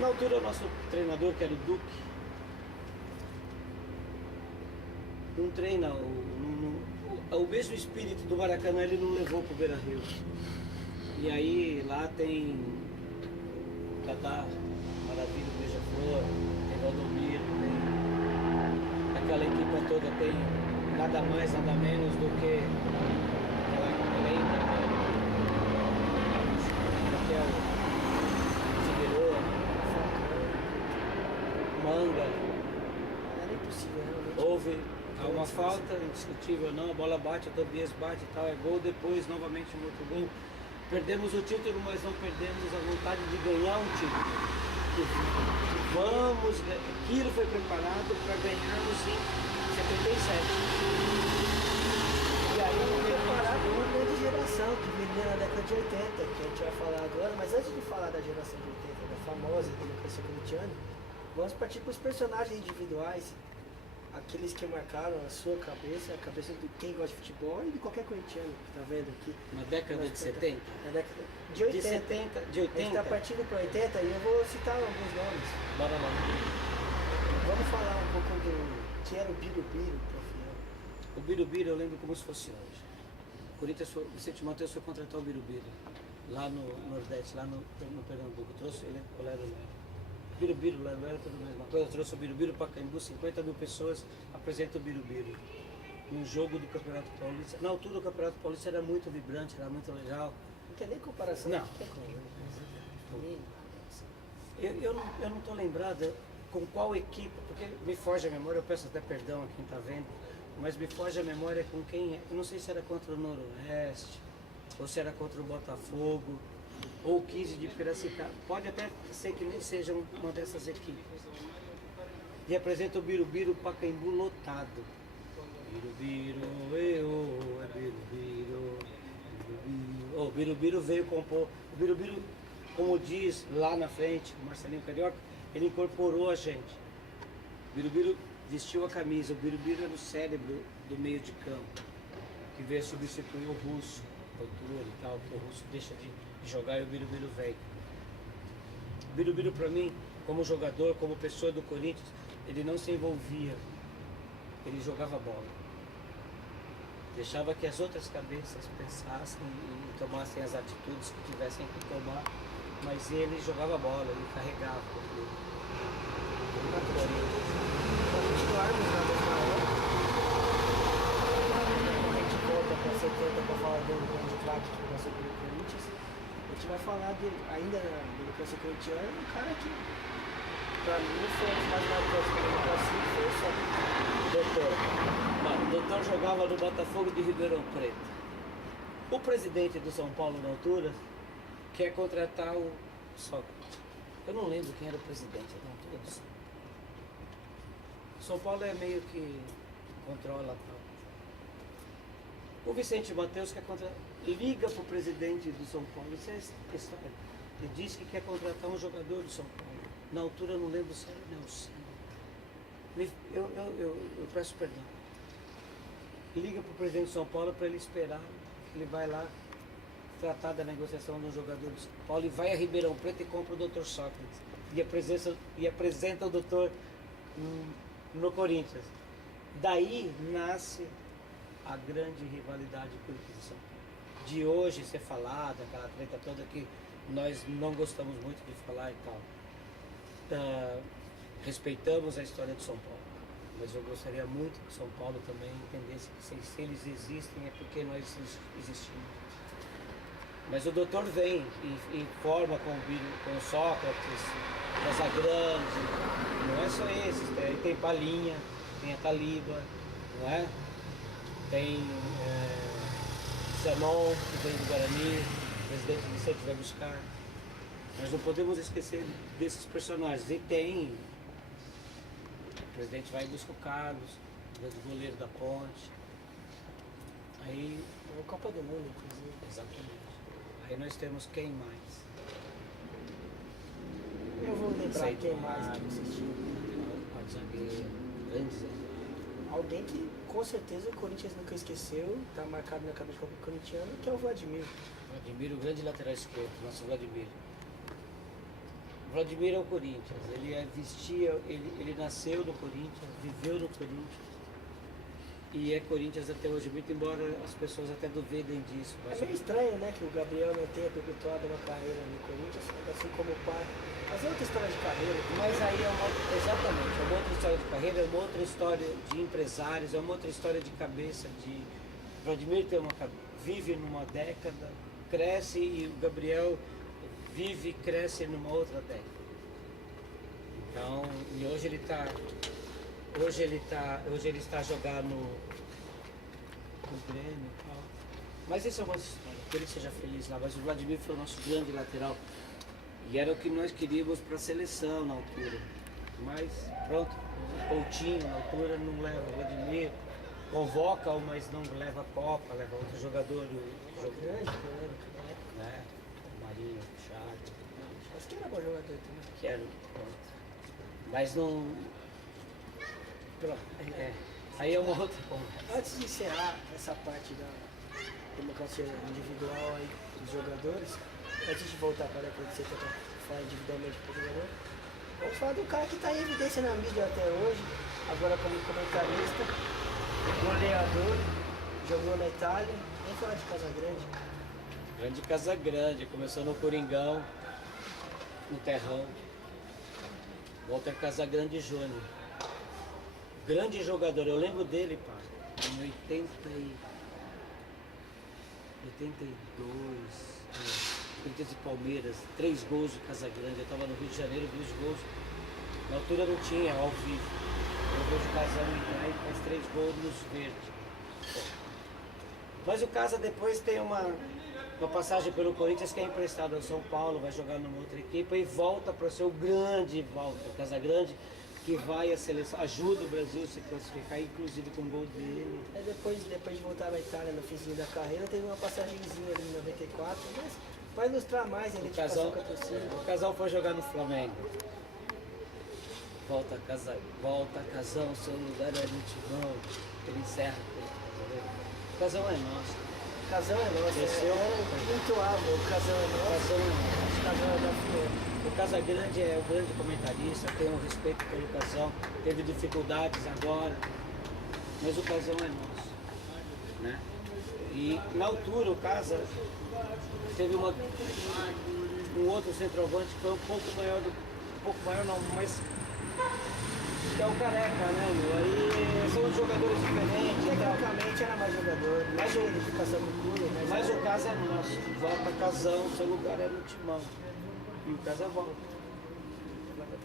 Na altura, o nosso treinador, que era o Duque, não treina, o mesmo espírito do Maracanã ele não levou pro Beira-Rio. E aí lá tem Dadá, Maravilha, Beija-Flor, tem Valdomiro, tem aquela equipe toda, tem nada mais, nada menos do que aquela lenda, Raquel, Figueiredo, Manga. Era impossível, realmente. Houve uma falta indiscutível, não, a bola bate, o Tobias bate e tal, é gol, depois novamente um outro gol. Perdemos o título, mas não perdemos a vontade de ganhar um título. Aquilo foi preparado para ganharmos em 77. E aí preparado uma grande geração que vivia na década de 80, que a gente vai falar agora, mas antes de falar da geração de 80, da famosa democracia corintiana, vamos partir para os personagens individuais, aqueles que marcaram a sua cabeça, a cabeça de quem gosta de futebol e de qualquer corintiano que está vendo aqui. Na década de 70? Na década de 80. De 70, de 80? A gente está partindo para 80 e eu vou citar alguns nomes. Bora lá. Vamos falar um pouco do que era o Birubiru, profião. O Birubiru eu lembro como se fosse hoje. O Corinthians, o Vicente Matheus foi contratar o Birubiru lá no Nordeste, lá no Pernambuco. Trouxe ele, o Lero Lero. Birubiru, Lero Lero, tudo a mesma coisa. Trouxe o Birubiru para Caimbu, 50 mil pessoas, apresenta o Birubiru. Um jogo do Campeonato Paulista. Na altura o Campeonato Paulista era muito vibrante, era muito legal. Não tem nem comparação. Não. tem como, né? Eu não estou lembrada com qual equipe, porque me foge a memória, eu peço até perdão a quem está vendo, mas me foge a memória com quem é. Eu não sei se era contra o Noroeste, ou se era contra o Botafogo, ou o 15 de Piracicaba. Pode até ser que nem seja uma dessas equipes. E apresenta o Birubiru Pacaembu lotado. Birubiru, é Birubiru, Birubiru. O Birubiru veio compor. O Birubiru, como diz lá na frente, o Marcelinho Carioca, ele incorporou a gente. O Birubiru vestiu a camisa, o Birubiru era o cérebro do meio de campo, que veio substituir o Russo, a altura e tal, que o Russo deixa de jogar e o Birubiru vem. O Birubiru para mim, como jogador, como pessoa do Corinthians, ele não se envolvia, ele jogava bola. Deixava que as outras cabeças pensassem e tomassem as atitudes que tivessem que tomar, mas ele jogava bola, ele carregava o clube. Para continuarmos na mesma época, a gente volta para 70 para falar do grande craque que passou pelo Corinthians. A gente vai falar ainda na democracia corintiana, um cara que, para mim, foi um dos mais marcantes da democracia, foi o Sócrates. Doutor. Mano, o doutor jogava no Botafogo de Ribeirão Preto. O presidente do São Paulo na altura quer contratar o Sócrates. Eu não lembro quem era o presidente na altura do São Paulo. São Paulo é meio que controla tal. O Vicente Matheus quer contratar, liga para o presidente do São Paulo, isso é história. Ele diz que quer contratar um jogador do São Paulo. Na altura eu não lembro se era Nelson. Eu peço perdão. Liga para o presidente de São Paulo para ele esperar, ele vai lá tratar da negociação do jogador do São Paulo e vai a Ribeirão Preto e compra o Dr. Sócrates e apresenta o doutor no Corinthians. Daí nasce a grande rivalidade Corinthians e São Paulo. De hoje ser falada, aquela treta toda que nós não gostamos muito de falar e tal. Respeitamos a história de São Paulo, mas eu gostaria muito que São Paulo também entendesse que se eles existem é porque nós existimos. Mas o doutor vem e forma com o Sócrates, Casagrande, não é só esses, tem Palinha, tem a Taliba, não é? Tem Zanon, que vem do Guarani, o presidente Vicente vai buscar. Nós não podemos esquecer desses personagens. E tem, o presidente vai e busca o Carlos, o goleiro da Ponte. Aí, É a Copa do Mundo, inclusive. exatamente. Aí nós temos quem mais? Eu vou lembrar Sei quem do mais que Marcos, vocês tinham. Marcos Zagueiro, grande zagueiro. Alguém que com certeza o Corinthians nunca esqueceu, tá marcado na cabeça do corintiano, que é o Vladimir. Vladimir, o grande lateral esquerdo, nosso Vladimir. Vladimir é o Corinthians, ele nasceu no Corinthians, viveu no Corinthians e é Corinthians até hoje, muito embora as pessoas até duvidem disso. É meio estranho, né, que o Gabriel não tenha perpetuado uma carreira no Corinthians, assim como o pai. Mas é outra história de carreira. Mas aí exatamente, é uma outra história de carreira, é uma outra história de empresários, é uma outra história de cabeça, de Vladimir vive numa década, cresce e o Gabriel vive e cresce numa outra década. Então, e hoje ele está jogando no Grêmio e tal. Mas isso é uma história, que ele seja feliz lá. Mas o Vladimir foi o nosso grande lateral. E era o que nós queríamos para a seleção na altura. Mas pronto, o Coutinho na altura não leva o Vladimir. Convoca-o, mas não leva a Copa, leva outro jogador. Grande, né? O Marinho, o Thiago. Acho que era bom jogador também. Que era, pronto. Mas não. Pronto. Aí é uma outra conversa. Antes de encerrar essa parte da democracia individual aí dos jogadores, antes de voltar para a década de 70 para falar individualmente para o jogador, vamos falar do cara que está em evidência na mídia até hoje, agora como comentarista, goleador, jogou na Itália, nem falar de Casagrande. Grande Casagrande, começou no Coringão, no Terrão. Walter Casagrande Júnior. Grande jogador, eu lembro dele, pai, em 82, Corinthians e Palmeiras, 3 gols de Casagrande. Eu estava no Rio de Janeiro, 2 gols. Na altura não tinha, ao vivo. Eu vejo o Casão entrar e faz 3 gols nos verdes. Mas o Casa depois tem uma passagem pelo Corinthians que é emprestado ao São Paulo, vai jogar numa outra equipe e volta para ser o grande Walter Casagrande, que vai à seleção, ajuda o Brasil a se classificar, inclusive com o gol dele. Aí depois de voltar à Itália no finzinho da carreira, teve uma passagemzinha ali em 94, mas vai ilustrar mais a identificação com a torcida. O Casal foi jogar no Flamengo. Volta Casão, seu lugar é no timão. Ele encerra. O Casão é nosso. O Casão é nosso, muito água, o Casão é nosso. O Casão é da Fiel. O Casagrande é o grande comentarista, tenho um respeito pelo Casão, teve dificuldades agora, mas o Casão é nosso, né? E na altura o Casa teve um outro centroavante que foi um pouco maior não, mas que é o Careca, né, meu? Aí são jogadores diferentes. Tecnicamente era mais jogador, mais identificação com o clube, mas o Casa é nosso. Volta Casão, seu lugar é no timão. E o Casa volta.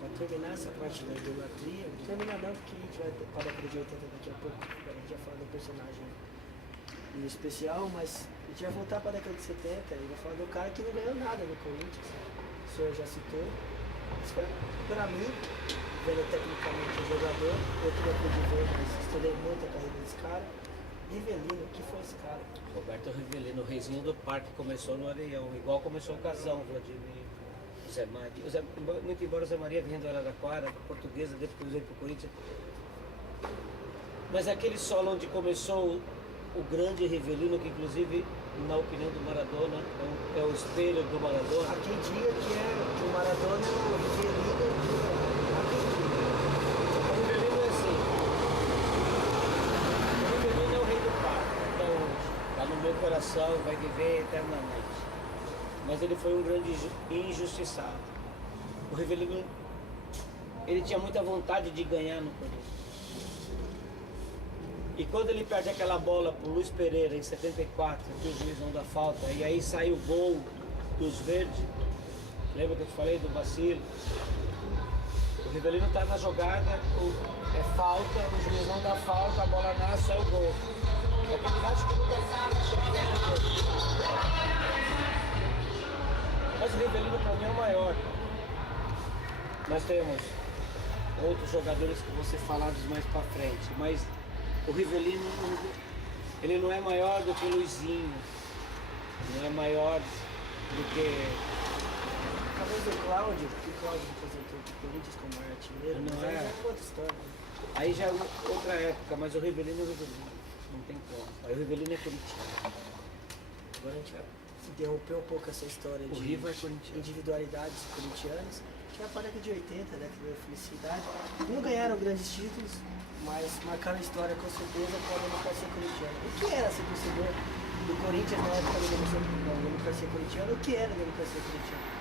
Para terminar essa parte da idolatria, terminar não, porque a gente vai para a década de 80 daqui a pouco, a gente vai falar do personagem em especial, mas a gente vai voltar para a década de 70 e vai falar do cara que não ganhou nada no Corinthians, o senhor já citou. Mas para mim, vendo tecnicamente o jogador, eu queria poder ver, mas estudei muito a carreira desse cara. Rivelino, o que foi esse cara? Roberto Rivelino, o reizinho do parque, começou no Areião, igual começou o Casão, Vladimir. O Zé Maria, muito embora o Zé Maria vindo do Araraquara, para Portuguesa, depois veio para o Corinthians. Mas aquele solo onde começou o grande Rivelino, que inclusive, na opinião do Maradona, é o espelho do Maradona. Há quem diga que o Maradona é o Rivelino. Há quem diga. O Rivelino é assim. O Rivelino é o rei do parque, até hoje. Está no meu coração, vai viver eternamente. Mas ele foi um grande injustiçado. O Rivelino, ele tinha muita vontade de ganhar no Corinthians. E quando ele perde aquela bola pro Luiz Pereira em 74, que o juiz não dá falta, e aí sai o gol dos verdes, lembra que eu te falei do vacilo? O Rivelino tá na jogada, é falta, o juiz não dá falta, a bola nasce, sai o gol. É que ele acha que nunca mas o Rivelino para mim é o maior. Nós temos outros jogadores que vão ser falados mais para frente, mas o Rivelino, ele não é maior do que o Luizinho, não é maior do que... Talvez o Cláudio, porque o Cláudio representou o Corinthians como artilheiro, não mas é. aí já é outra história. Aí já é outra época, mas o Rivelino é o Rivelino, não tem como. Aí o Rivelino é corintiano. Agora a gente vai interromper um pouco essa história O de Riva é corintiano. individualidades corintianas. que é a década de 80, década da felicidade. Não ganharam grandes títulos, mas marcaram história com certeza com a democracia corintiana. O que era ser torcedor do Corinthians na época da democracia corintiana? O que era a democracia corintiana?